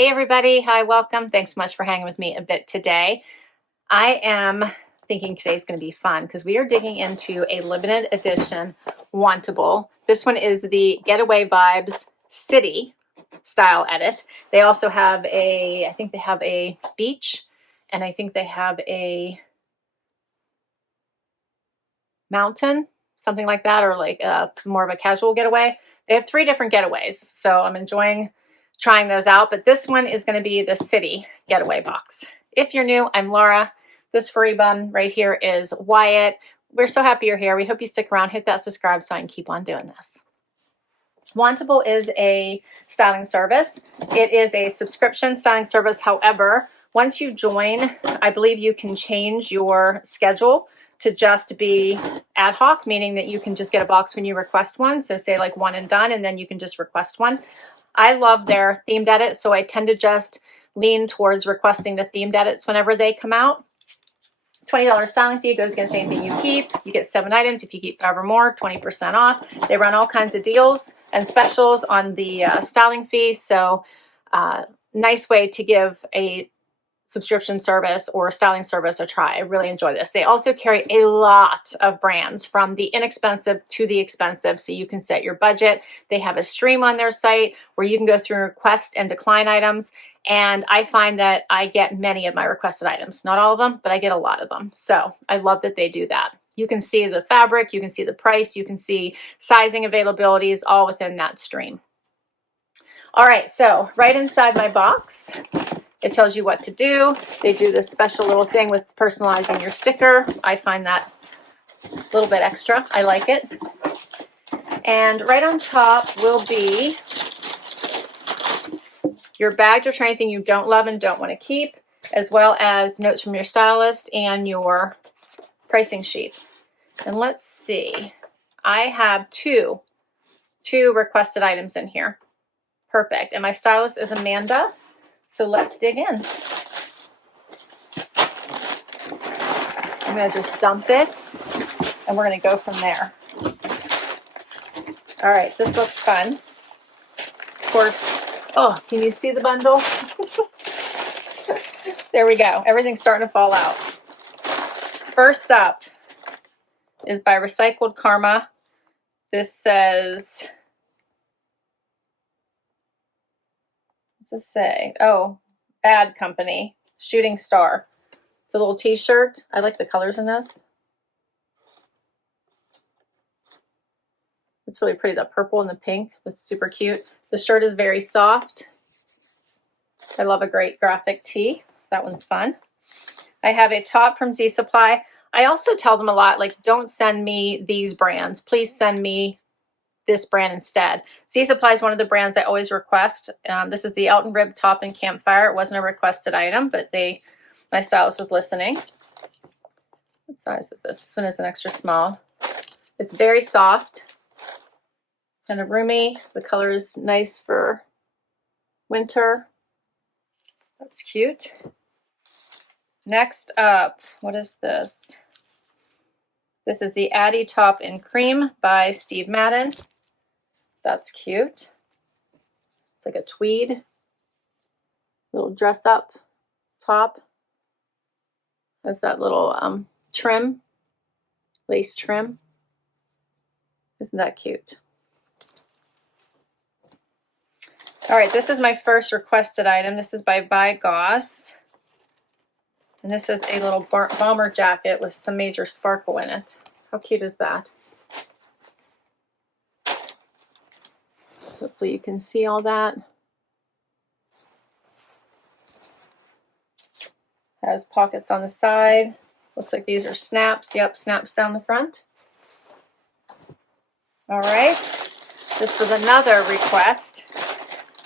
Hey everybody, hi, welcome. Thanks so much for hanging with me a bit today. I am thinking today's going to be fun because we are digging into a limited edition Wantable. This one is the Getaway Vibes City style edit. They also have I think they have a beach, and I think they have a mountain, something like that, or like more of a casual getaway. They have 3 different getaways, so I'm enjoying trying those out, but this one is going to be the City Getaway box. If you're new, I'm Laura. This furry bum right here is Wyatt. We're so happy you're here. We hope you stick around. Hit that subscribe so I can keep on doing this. Wantable is a styling service. It is a subscription styling service. However, once you join, I believe you can change your schedule to just be ad hoc, meaning that you can just get a box when you request one. So say like one and done, and then you can just request one. I love their themed edits, so I tend to just lean towards requesting the themed edits whenever they come out. $20 styling fee goes against anything you keep. You get 7 items. If you keep 5 or more, 20% off. They run all kinds of deals and specials on the styling fee, so nice way to give a subscription service or a styling service a try. I really enjoy this. They also carry a lot of brands, from the inexpensive to the expensive, so you can set your budget. They have a stream on their site where you can go through and request and decline items, and I find that I get many of my requested items. Not all of them, but I get a lot of them. So I love that they do that. You can see the fabric, you can see the price, you can see sizing availabilities, all within that stream. All right, so right inside my box, it tells you what to do. They do this special little thing with personalizing your sticker. I find that a little bit extra. I like it. And right on top will be your bag to return anything you don't love and don't want to keep, as well as notes from your stylist and your pricing sheet. And let's see. I have two requested items in here. Perfect. And my stylist is Amanda. So let's dig in. I'm going to just dump it, and we're going to go from there. All right, this looks fun. Of course, oh, can you see the bundle? There we go. Everything's starting to fall out. First up is by Recycled Karma. This says, what's this say? Oh, Bad Company, Shooting Star. It's a little t-shirt. I like the colors in this. It's really pretty, the purple and the pink. That's super cute. The shirt is very soft. I love a great graphic tee. That one's fun. I have a top from Z Supply. I also tell them a lot, like, don't send me these brands. Please send me this brand instead. Z Supply is one of the brands I always request. This is the Elton Rib top in Campfire. It wasn't a requested item, but my stylist is listening. What size is this? This one is an extra small. It's very soft, kind of roomy. The color is nice for winter. That's cute. Next up, what is this? This is the Addie top in cream by Steve Madden. That's cute. It's like a tweed, little dress up top. Has that little trim, lace trim. Isn't that cute? All right, this is my first requested item. This is by Vigoss. And this is a little bomber jacket with some major sparkle in it. How cute is that? Hopefully you can see all that. Has pockets on the side. Looks like these are snaps. Yep, snaps down the front. All right. This was another request.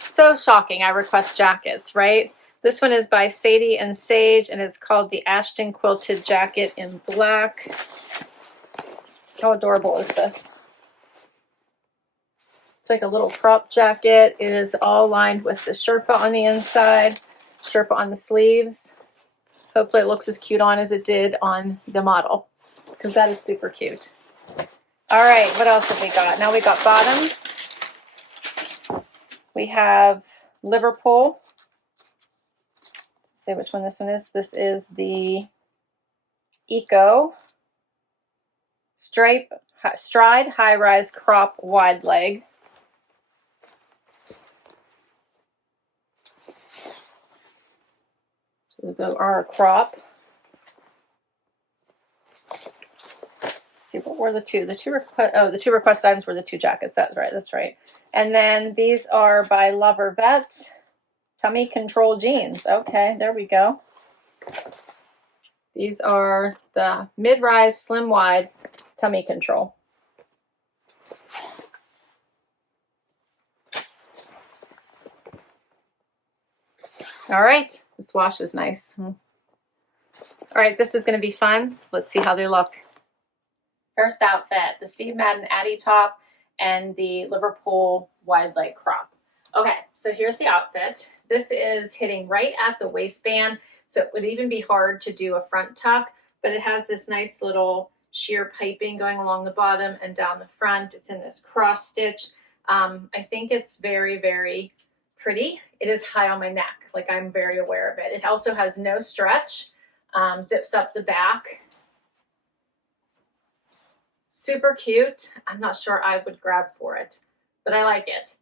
So shocking, I request jackets, right? This one is by Sadie and Sage, and it's called the Ashton Quilted Jacket in black. How adorable is this? It's like a little crop jacket. It is all lined with the Sherpa on the inside, Sherpa on the sleeves. Hopefully it looks as cute on as it did on the model, because that is super cute. All right, what else have we got? Now we got bottoms. We have Liverpool. say which one this one is. This is the Eco Stride High Rise Crop Wide Leg. So those are our crop. Let's see, what were the two? The two request items were the two jackets. That's right. That's right. And then these are by Lovervet. Tummy Control Jeans. Okay, there we go. These are the mid-rise, slim-wide tummy control. All right, this wash is nice. All right, this is going to be fun. Let's see how they look. First outfit, the Steve Madden Addie top and the Liverpool wide leg crop. Okay, so here's the outfit. This is hitting right at the waistband, so it would even be hard to do a front tuck, but it has this nice little sheer piping going along the bottom and down the front. It's in this cross stitch. I think it's very, very pretty. It is high on my neck, like I'm very aware of it. It also has no stretch, zips up the back. Super cute. I'm not sure I would grab for it, but I like it.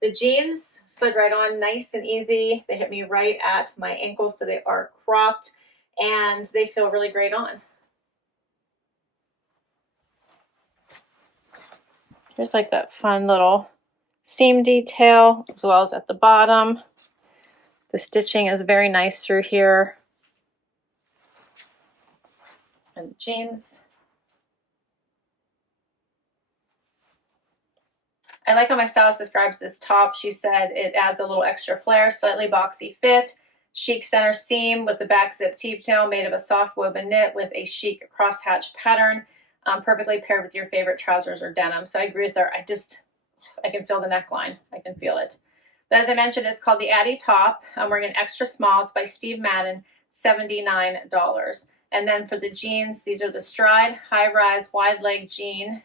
The jeans slid right on, nice and easy. They hit me right at my ankle, so they are cropped, and they feel really great on. There's like that fun little seam detail, as well as at the bottom. The stitching is very nice through here. And the jeans. I like how my stylist describes this top. She said it adds a little extra flair, slightly boxy fit, chic center seam with the back zip T-tail made of a soft woven knit with a chic crosshatch pattern, perfectly paired with your favorite trousers or denim. So I agree with her. I can feel the neckline. I can feel it. But as I mentioned, it's called the Addie top. I'm wearing an extra small. It's by Steve Madden, $79. And then for the jeans, these are the Stride High Rise Wide Leg Jean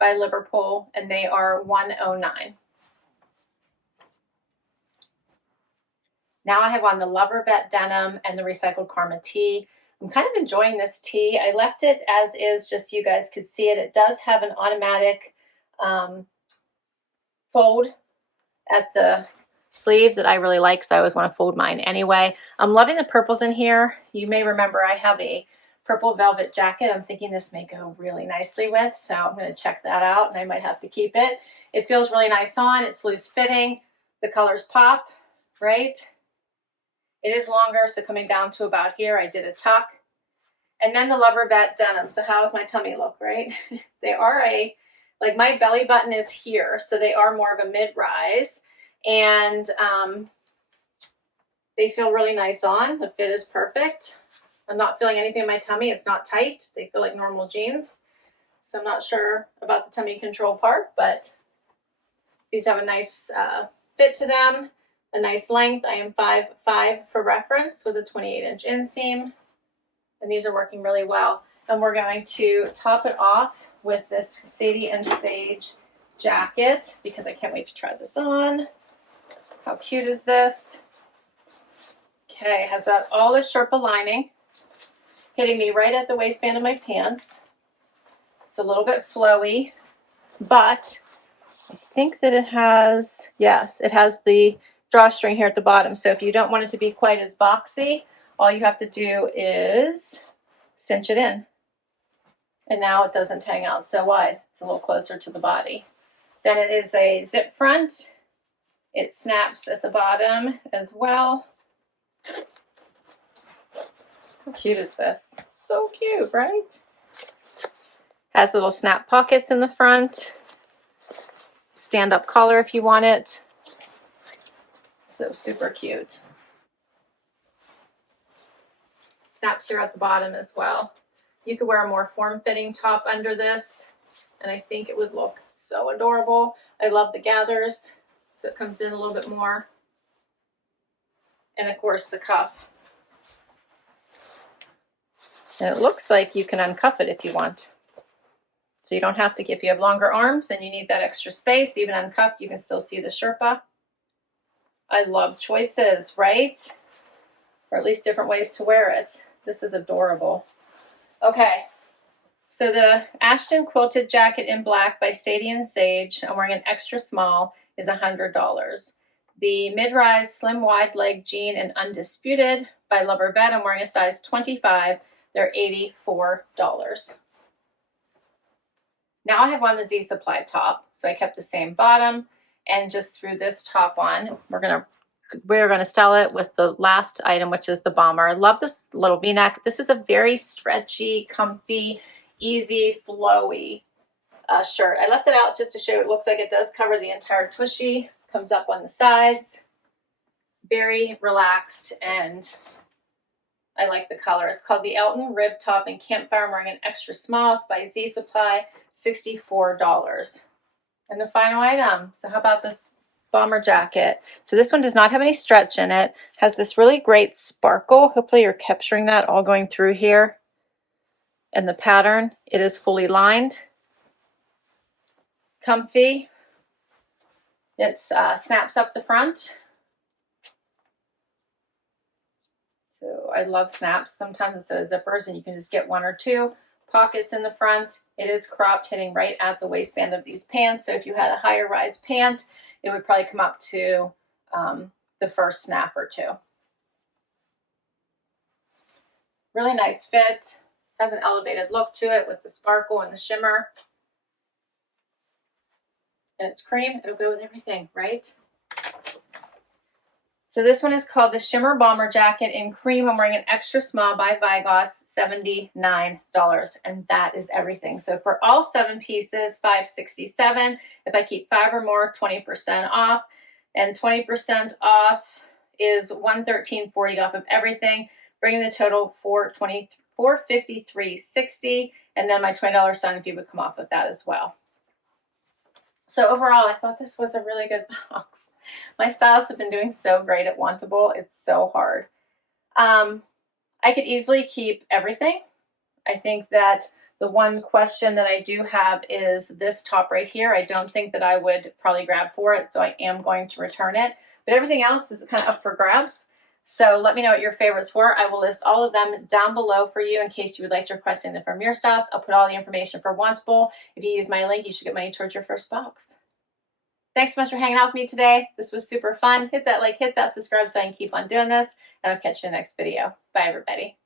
by Liverpool, and they are $109. Now I have on the Lovervet denim and the recycled Karma tee. I'm kind of enjoying this tee. I left it as is just so you guys could see it. It does have an automatic fold at the sleeve that I really like, so I always want to fold mine anyway. I'm loving the purples in here. You may remember I have a purple velvet jacket I'm thinking this may go really nicely with, so I'm going to check that out, and I might have to keep it. It feels really nice on. It's loose fitting. The colors pop, right? It is longer, so coming down to about here, I did a tuck. And then the Lovervet denim. So how does my tummy look, right? They are like my belly button is here, so they are more of a mid-rise, and they feel really nice on. The fit is perfect. I'm not feeling anything in my tummy. It's not tight. They feel like normal jeans. So I'm not sure about the tummy control part, but these have a nice fit to them, a nice length. I am 5'5" for reference with a 28-inch inseam. And these are working really well. And we're going to top it off with this Sadie and Sage jacket because I can't wait to try this on. How cute is this? Okay, has that all the Sherpa lining, hitting me right at the waistband of my pants. It's a little bit flowy, but I think that it has, yes, it has the drawstring here at the bottom. So if you don't want it to be quite as boxy, all you have to do is cinch it in. And now it doesn't hang out so wide. It's a little closer to the body. Then it is a zip front. It snaps at the bottom as well. How cute is this? So cute, right? Has little snap pockets in the front. Stand-up collar if you want it. So super cute. Snaps here at the bottom as well. You could wear a more form-fitting top under this, and I think it would look so adorable. I love the gathers, so it comes in a little bit more. And of course the cuff. And it looks like you can uncuff it if you want. So you don't have to, if you have longer arms and you need that extra space, even uncuffed, you can still see the Sherpa. I love choices, right? Or at least different ways to wear it. This is adorable. Okay, so the Ashton quilted jacket in black by Sadie and Sage, I'm wearing an extra small, is $100. The mid-rise slim wide leg jean in Undisputed by Lovervet, I'm wearing a size 25. They're $84. Now I have on the Z Supply top, so I kept the same bottom and just threw this top on. We're gonna style it with the last item, which is the bomber. I love this little V-neck. This is a very stretchy, comfy, easy, flowy shirt. I left it out just to show it looks like it does cover the entire tushy, comes up on the sides, very relaxed, and I like the color. It's called the Elton Rib Top in Campfire. I'm wearing an extra small. It's by Z Supply, $64. And the final item. So how about this bomber jacket? So this one does not have any stretch in it. Has this really great sparkle. Hopefully you're capturing that all going through here. And the pattern, it is fully lined. Comfy. It snaps up the front. So I love snaps. Sometimes instead of zippers, and you can just get one or two. Pockets in the front. It is cropped, hitting right at the waistband of these pants. So if you had a higher rise pant, it would probably come up to the first snap or two. Really nice fit. Has an elevated look to it with the sparkle and the shimmer. And it's cream. It'll go with everything, right? So this one is called the Shimmer Bomber Jacket in cream. I'm wearing an extra small by Vigoss, $79. And that is everything. So for all 7 pieces, $567. If I keep 5 or more, 20% off. And 20% off is $113.40 off of everything, bringing the total $453.60. And then my $20 sign fee would come off of that as well. So overall, I thought this was a really good box. My stylists have been doing so great at Wantable. It's so hard. I could easily keep everything. I think that the one question that I do have is this top right here. I don't think that I would probably grab for it, so I am going to return it. But everything else is kind of up for grabs. So let me know what your favorites were. I will list all of them down below for you in case you would like to request anything from your stylist. I'll put all the information for Wantable. If you use my link, you should get money towards your first box. Thanks so much for hanging out with me today. This was super fun. Hit that like, hit that subscribe so I can keep on doing this. And I'll catch you in the next video. Bye, everybody.